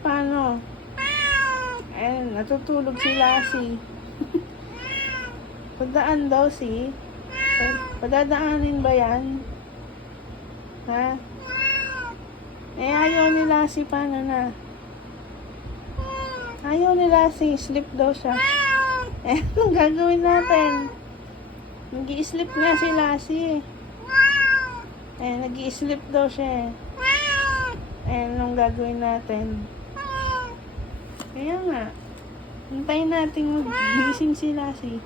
paano? Natutulog si Lassie. Padaan daw si. Padadaanin ba yan? Ha? Ayaw ni Lassie, paano na? Ayaw ni Lassie, sleep daw siya. Anong gagawin natin? Nag-i-sleep nga si Lassie. Nag-i-sleep daw siya. Anong gagawin natin? Kaya nga, hintayin natin magising si Lassie.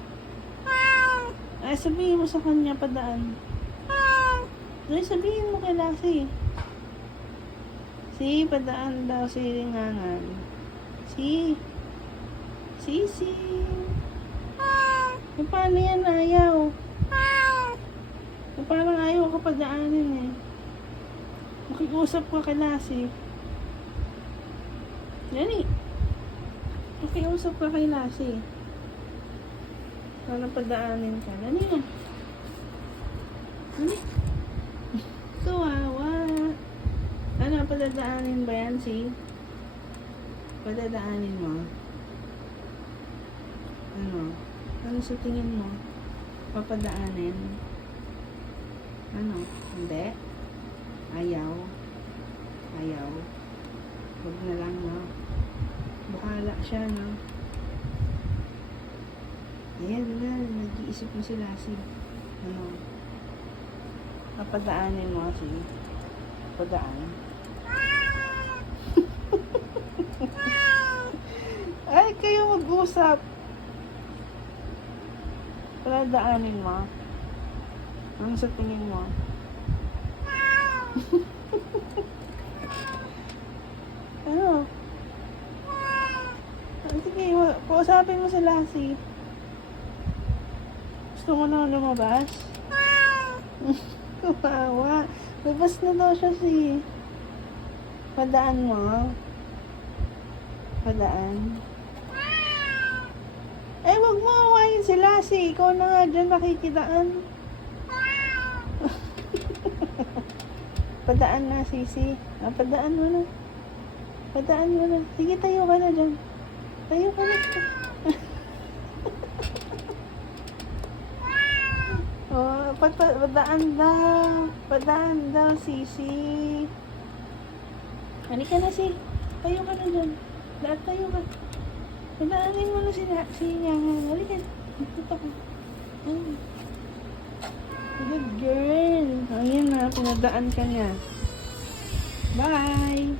Sabihin mo sa kanya, padaan. Sabihin mo kay Lassie. Padaan daw si Ringangan. Sisi. Paano yan, ayaw? Parang ayaw ka padaanin eh. Makiusap ka kay Lassie. Yan eh. Makiusap ka kay Lassie. Parang padaanin ka. Dali na. Dali. Kawawa. Padadaanin ba yan, Padadaanin mo? Ano sa tingin mo? Papadaanin? Hindi? Ayaw? Huwag na lang, no? Bahala siya, no? Ayan, nag-iisip mo si Lassie. Papadaanin mo, Padaan. Ay, kayo mag-usap. Padaanin mo. Ano sa tingin mo? Ano? Sige, pausapin mo si Lassie. Gusto mo na lumabas? Kawawa. Labas na daw siya Padaan mo. Padaan. Wag mo awayin si Lassie. Ikaw na nga dyan makikidaan. Padaan na, Sisi. Padaan mo na. Padaan mo na. Sige, tayo ka na dyan. Tayo ka na. Padaan daw, Sisi. Halika na, tayo ka na dyan. Tayo ka. Padaanin mo na si Nyangan. Halika. Dito ka. Good girl. Ayan na, pinadaan ka niya. Bye!